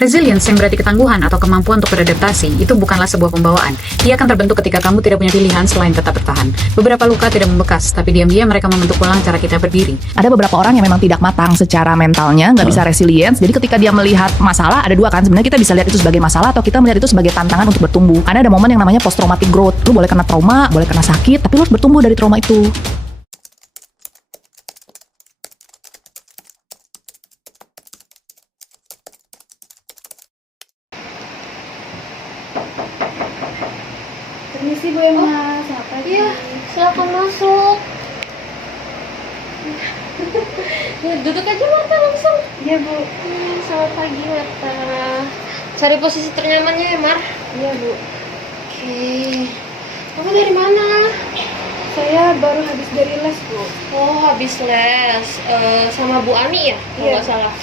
Resilience yang berarti ketangguhan atau kemampuan untuk beradaptasi itu bukanlah sebuah pembawaan. Ia akan terbentuk ketika kamu tidak punya pilihan selain tetap bertahan. Beberapa luka tidak membekas, tapi diam-diam mereka membentuk ulang cara kita berdiri. Ada beberapa orang yang memang tidak matang secara mentalnya, nggak bisa resilience. Jadi ketika dia melihat masalah, ada dua kan. Sebenarnya kita bisa lihat itu sebagai masalah atau kita melihat itu sebagai tantangan untuk bertumbuh. Karena ada momen yang namanya post traumatic growth. Lu boleh kena trauma, boleh kena sakit, tapi lu harus bertumbuh dari trauma itu. Permisi Bu Emma, selamat pagi. Iya, silakan masuk. Ya, duduk aja Marta langsung. Iya Bu. Selamat pagi Marta. Cari posisi ternyamannya ya Mar. Iya Bu. Oke. Kamu dari mana? Saya baru habis dari les Bu. Oh, habis les sama Bu Ani ya? Kalau Iya. nggak salah.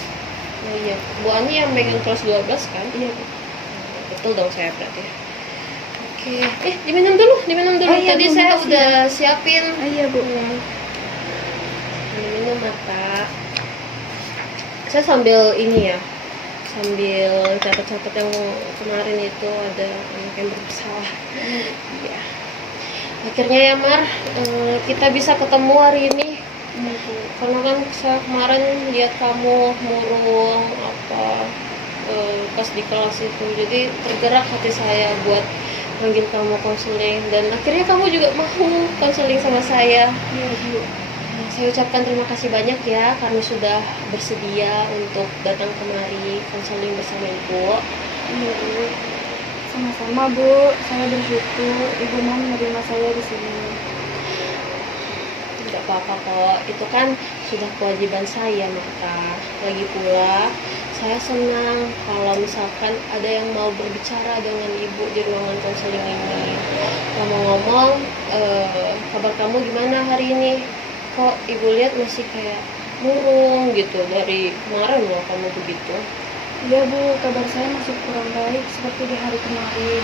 Oh iya, Bu Ani yang megang kelas 12 kan? Iya Bu. Betul dong saya berarti. Oke. Diminum dulu. Oh, iya, Tadi Bu, saya makasih udah siapin. Iya Bu. Minum Marta. Saya sambil ini ya, sambil catat-catat yang kemarin itu ada anak yang bersalah. Ya. Akhirnya ya Mar, kita bisa ketemu hari ini. Iya Bu. Karena kan saya kemarin lihat kamu murung pas di kelas itu, jadi tergerak hati saya buat manggil kamu konseling, dan akhirnya kamu juga mau konseling sama saya. Iya Bu. Nah, saya ucapkan terima kasih banyak ya karena sudah bersedia untuk datang kemari konseling bersama Ibu. Iya Bu. Sama-sama Bu. Saya bersyukur Ibu mau menerima saya di sini. Tidak apa-apa kok, itu kan sudah kewajiban saya Marta. Lagi pula saya senang kalau misalkan ada yang mau berbicara dengan Ibu di ruangan konseling ini. Ngomong-ngomong, kabar kamu gimana hari ini? Kok Ibu lihat masih kayak murung gitu, dari kemarin loh kamu begitu. Iya Bu, kabar saya masih kurang baik seperti di hari kemarin.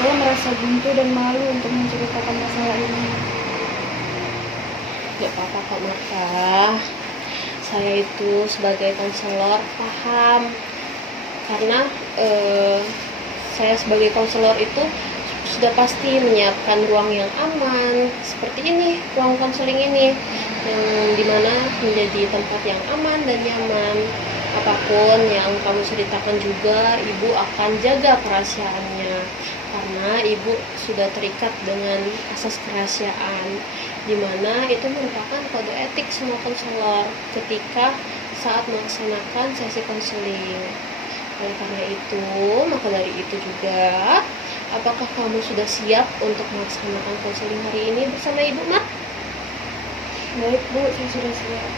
Saya merasa buntu dan malu untuk menceritakan masalah ini. Gak apa-apa kok Marta, saya itu sebagai konselor paham, karena saya sebagai konselor itu sudah pasti menyiapkan ruang yang aman seperti ini, ruang konseling ini, yang dimana menjadi tempat yang aman dan nyaman. Apapun yang kamu ceritakan juga Ibu akan jaga kerahasiaannya, karena Ibu sudah terikat dengan asas kerahasiaan, dimana itu merupakan kode etik semua konselor ketika saat melaksanakan sesi konseling. Oleh karena itu, maka dari itu juga, apakah kamu sudah siap untuk melaksanakan konseling hari ini bersama Ibu Mat? Baik Bu, saya sudah siap.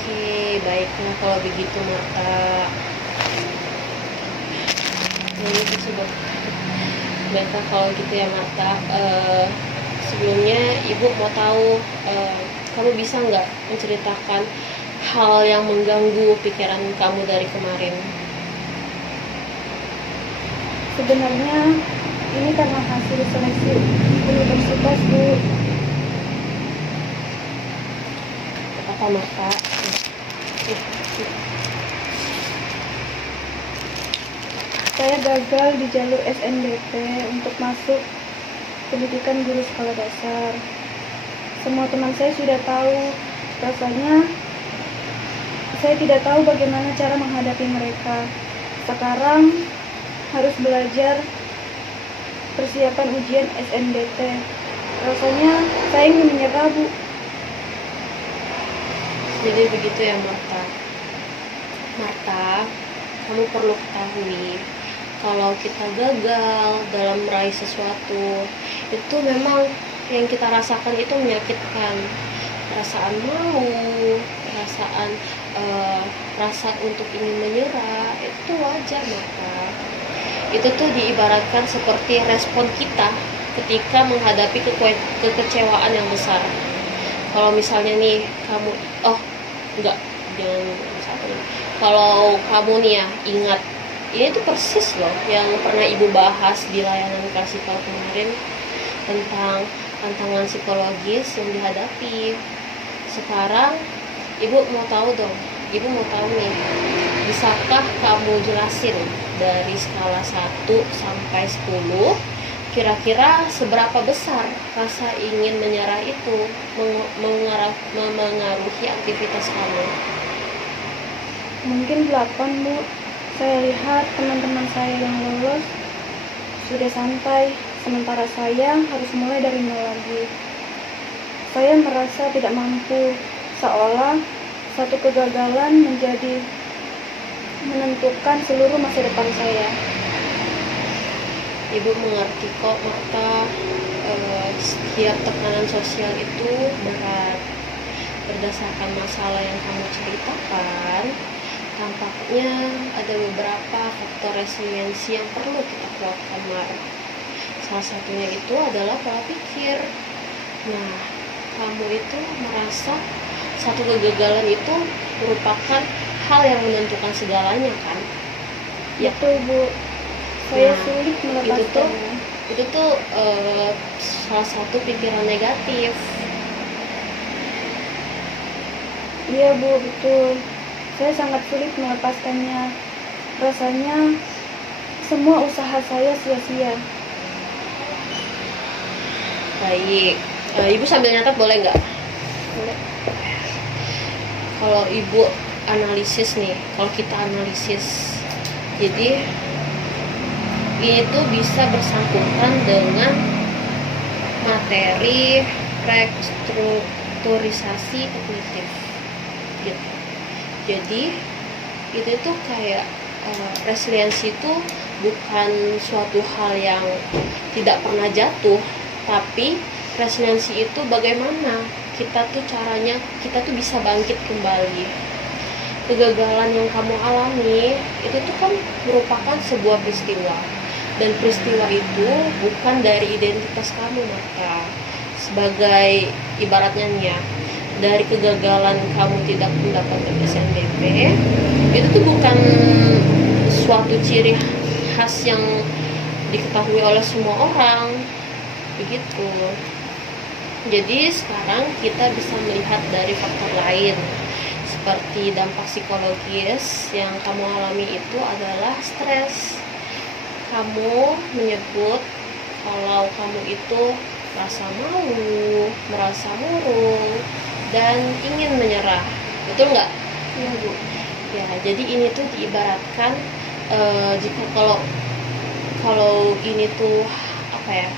Oke, baiklah kalau begitu Marta. Ini sudah. Baiklah kalau gitu ya Marta. Sebelumnya Ibu mau tahu, kamu bisa nggak menceritakan hal yang mengganggu pikiran kamu dari kemarin? Sebenarnya ini karena hasil seleksi universitas Bu. Apa Marta? Saya gagal di jalur SNBT untuk masuk pendidikan guru sekolah dasar. Semua teman saya sudah tahu. Rasanya saya tidak tahu bagaimana cara menghadapi mereka. Sekarang harus belajar persiapan ujian SNBT. Rasanya saya ingin menyerah Bu. Jadi begitu ya Marta. Marta, kamu perlu ketahui kalau kita gagal dalam meraih sesuatu, itu memang yang kita rasakan itu menyakitkan. Perasaan malu, perasaan rasa untuk ingin menyerah, itu wajar Marta. Itu tuh diibaratkan seperti respon kita ketika menghadapi kekecewaan yang besar. Kalau misalnya nih kamu, jangan satu. Kalau kamu nih ya ingat, ini tuh persis loh yang pernah Ibu bahas di layanan klasikal kemarin tentang tantangan psikologis yang dihadapi. Sekarang Ibu mau tahu dong, Ibu mau tahu nih bisakah kamu jelasin dari skala 1 sampai 10, kira-kira seberapa besar rasa ingin menyerah itu memengaruhi aktivitas kamu? Mungkin 8, Bu. Saya lihat teman-teman saya yang lolos sudah santai, sementara saya harus mulai dari nol lagi. Saya merasa tidak mampu, seolah satu kegagalan menentukan seluruh masa depan saya. Ibu mengerti kok, Marta. Setiap tekanan sosial itu berat. Berdasarkan masalah yang kamu ceritakan, tampaknya ada beberapa faktor resiliensi yang perlu kita kuatkan, Mar. Salah satunya itu adalah pola pikir. Nah, kamu itu merasa satu kegagalan itu merupakan hal yang menentukan segalanya, kan? Ya. Betul, Bu. Saya Nah, sulit melepaskannya. Itu tuh salah satu pikiran negatif. Iya, Bu, betul. Saya sangat sulit melepaskannya. Rasanya semua usaha saya sia-sia. Baik, Ibu sambil nyatet boleh nggak? Boleh. Kalau Ibu analisis nih, kalau kita analisis, jadi ini tuh bisa bersangkutan dengan materi restrukturisasi kognitif gitu. Jadi itu tuh kayak resiliensi itu bukan suatu hal yang tidak pernah jatuh, tapi resiliensi itu bagaimana kita tuh caranya kita tuh bisa bangkit kembali. Kegagalan yang kamu alami itu tuh kan merupakan sebuah peristiwa, dan peristiwa itu bukan dari identitas kamu, maka sebagai ibaratnya nih ya, dari kegagalan kamu tidak mendapatkan SNBP itu tuh bukan suatu ciri khas yang diketahui oleh semua orang begitu. Jadi sekarang kita bisa melihat dari faktor lain, seperti dampak psikologis yang kamu alami itu adalah stres. Kamu menyebut kalau kamu itu merasa malu, merasa murung, dan ingin menyerah. Betul nggak? Iya, Bu. Ya, jadi ini tuh diibaratkan jika kalau ini tuh apa ya?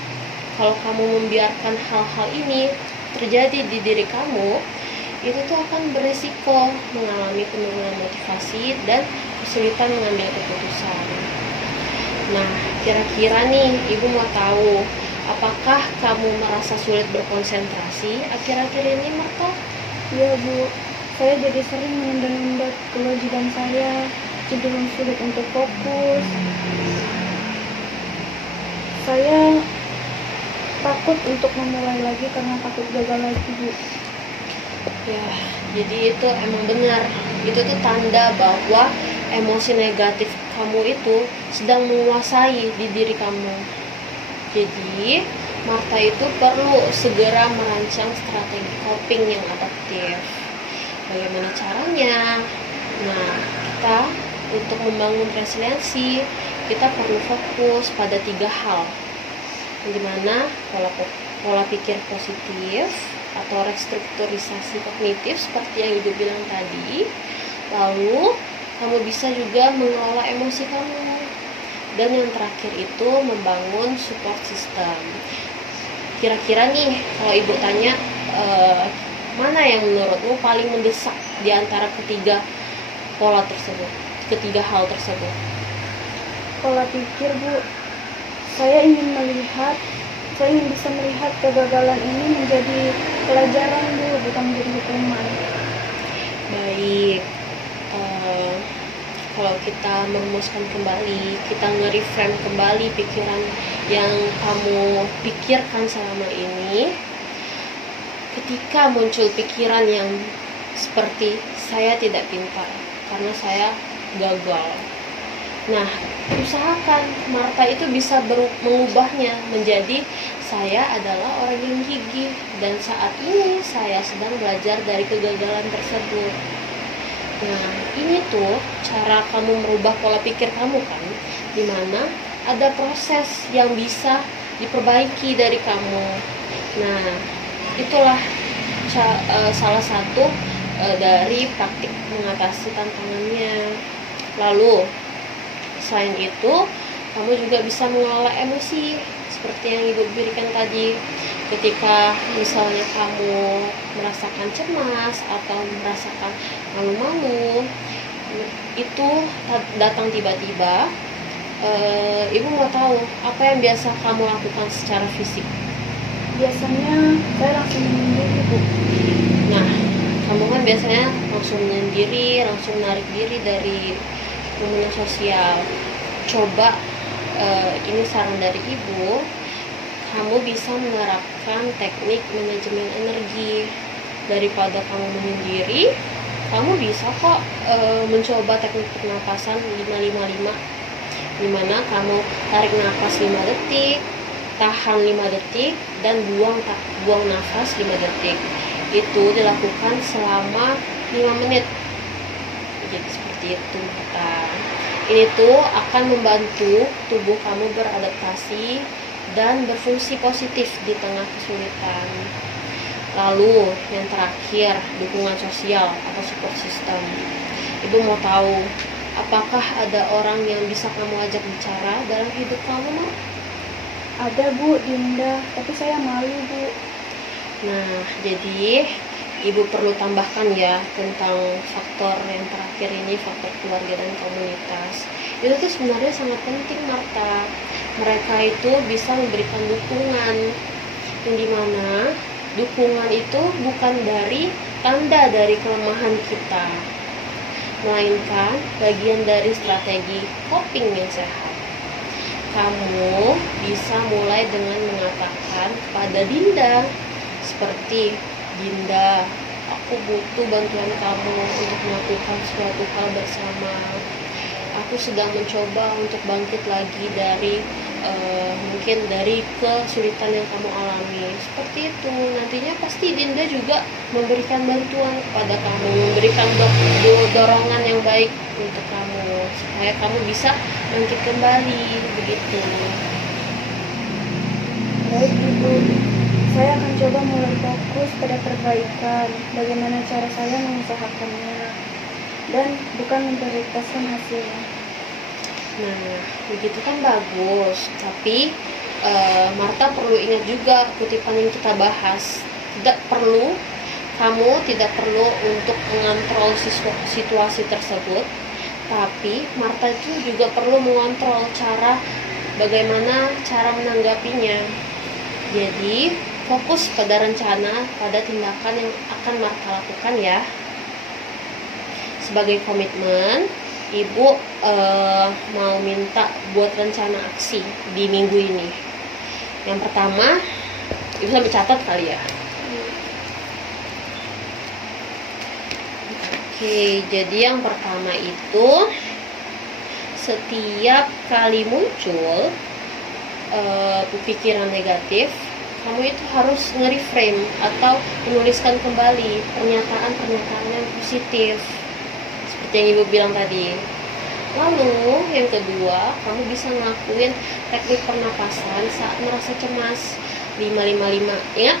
Kalau kamu membiarkan hal-hal ini terjadi di diri kamu, itu tuh akan berisiko mengalami penurunan motivasi dan kesulitan mengambil keputusan. Nah, kira-kira nih, Ibu mau tahu, apakah kamu merasa sulit berkonsentrasi akhir-akhir ini, Marta? Iya, Bu. Saya jadi sering menunda-nunda kewajiban saya, cenderung sulit untuk fokus. Saya takut untuk memulai lagi karena takut gagal lagi, Bu. Ya, jadi itu emang benar. Itu tuh tanda bahwa emosi negatif kamu itu sedang menguasai di diri kamu. Jadi, Marta itu perlu segera merancang strategi coping yang adaptif. Bagaimana caranya? Nah, kita untuk membangun resiliensi, kita perlu fokus pada 3 hal. Dimana pola pikir positif atau restrukturisasi kognitif seperti yang Ibu bilang tadi. Lalu kamu bisa juga mengelola emosi kamu. Dan yang terakhir itu membangun support system. Kira-kira nih, kalau Ibu tanya mana yang menurutmu paling mendesak di antara ketiga pola tersebut, ketiga hal tersebut? Pola pikir, Bu. Saya ingin bisa melihat kegagalan ini menjadi pelajaran, Bu, bukan menjadi hukuman. Baik, kalau kita merumuskan kembali, kita nge-reframe kembali pikiran yang kamu pikirkan selama ini. Ketika muncul pikiran yang seperti saya tidak pintar karena saya gagal, nah, usahakan Marta itu bisa mengubahnya menjadi saya adalah orang yang gigih dan saat ini saya sedang belajar dari kegagalan tersebut. Nah, ini tuh cara kamu merubah pola pikir kamu kan, dimana ada proses yang bisa diperbaiki dari kamu. Nah, itulah salah satu dari praktik mengatasi tantangannya. Lalu selain itu, kamu juga bisa mengelola emosi seperti yang ibu berikan tadi. Ketika misalnya kamu merasakan cemas atau merasakan malu-malu, itu datang tiba-tiba, ibu mau tahu apa yang biasa kamu lakukan secara fisik. Biasanya saya langsung menyendiri, Bu. Nah, kamu kan biasanya langsung menyendiri, langsung menarik diri dari dunia sosial. Coba, ini saran dari ibu, kamu bisa menerapkan teknik manajemen energi. Daripada kamu menyendiri, kamu bisa kok mencoba teknik pernapasan 555, dimana kamu tarik nafas 5 detik, tahan 5 detik, dan buang nafas 5 detik. Itu dilakukan selama 5 menit. Jadi seperti itu. Ini tuh akan membantu tubuh kamu beradaptasi dan berfungsi positif di tengah kesulitan. Lalu yang terakhir, dukungan sosial atau support system. Ibu mau tahu, apakah ada orang yang bisa kamu ajak bicara dalam hidup kamu? Ada, Bu, Dinda, tapi saya malu, Bu. Nah, jadi ibu perlu tambahkan ya tentang faktor yang terakhir ini, faktor keluarga dan komunitas. Itu tuh sebenarnya sangat penting, Marta. Mereka itu bisa memberikan dukungan, yang dimana dukungan itu bukan tanda dari kelemahan kita, melainkan bagian dari strategi coping yang sehat. Kamu bisa mulai dengan mengatakan kepada Dinda, seperti, Dinda, aku butuh bantuan kamu untuk melakukan suatu hal bersama. Aku sedang mencoba untuk bangkit lagi dari mungkin dari kesulitan yang kamu alami. Seperti itu. Nantinya pasti Dinda juga memberikan bantuan kepada kamu, memberikan dorongan yang baik untuk kamu supaya kamu bisa bangkit kembali. Begitu. Baik, Ibu. Saya akan coba mulai fokus pada perbaikan, bagaimana cara saya mengusahakannya, dan bukan memprioritaskan hasilnya. Nah, begitu kan bagus. Tapi Marta perlu ingat juga kutipan yang kita bahas. Kamu tidak perlu untuk mengontrol situasi tersebut. Tapi Marta itu juga perlu mengontrol bagaimana cara menanggapinya. Jadi, fokus pada rencana, pada tindakan yang akan Marta lakukan ya. Sebagai komitmen, Ibu mau minta buat rencana aksi di minggu ini. Yang pertama, Ibu sambil catat kali ya. Oke, jadi yang pertama itu, setiap kali muncul pikiran negatif, kamu itu harus nge-reframe atau menuliskan kembali pernyataan-pernyataan yang positif seperti yang Ibu bilang tadi. Lalu yang kedua, kamu bisa ngelakuin teknik pernapasan saat merasa cemas. 555, ingat?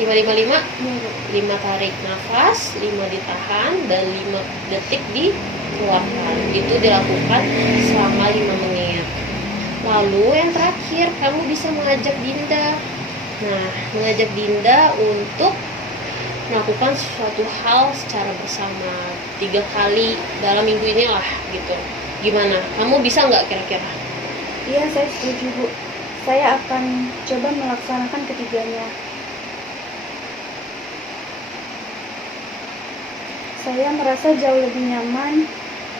555, 5 tarik nafas, 5 ditahan, dan 5 detik dikeluarkan. Itu dilakukan selama 5 menit. Lalu yang terakhir, kamu bisa mengajak Dinda. Nah, mengajak Dinda untuk melakukan suatu hal secara bersama 3 kali dalam minggu ini lah gitu. Gimana? Kamu bisa nggak kira-kira? Iya, saya setuju, Bu. Saya akan coba melaksanakan ketiganya. Saya merasa jauh lebih nyaman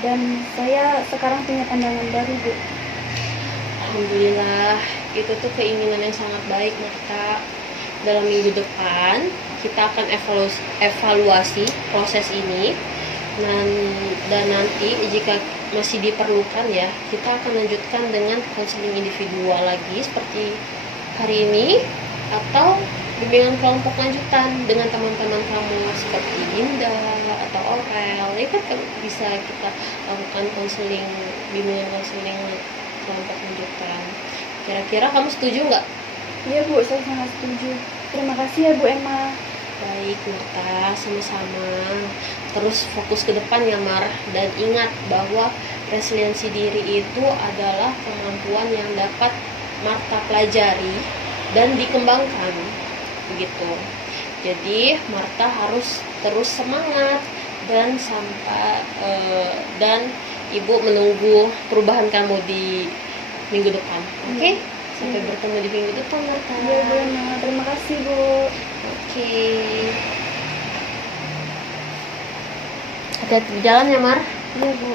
dan saya sekarang punya pandangan baru, Bu. Alhamdulillah, itu tuh keinginan yang sangat baik, Marta. Dalam minggu depan, kita akan evaluasi proses ini. Dan nanti jika masih diperlukan ya, kita akan lanjutkan dengan konseling individual lagi seperti hari ini, atau bimbingan kelompok lanjutan dengan teman-teman kamu seperti Dinda atau Orel. Ini kan bisa kita lakukan konseling, bimbingan konseling kelompok lanjutan. Kira-kira kamu setuju nggak? Iya Bu, saya sangat setuju. Terima kasih ya Bu Emma. Baik, Marta, sama-sama. Terus fokus ke depan ya, Mar. Dan ingat bahwa resiliensi diri itu adalah kemampuan yang dapat Marta pelajari dan dikembangkan. Begitu. Jadi, Marta harus terus semangat dan dan Ibu menunggu perubahan kamu di minggu depan. Oke? Sampai bertemu di minggu depan, Marta. Iya Bu Emma, terima kasih Bu. Oke. Hati-hati di jalan ya, Mar. Iya Bu.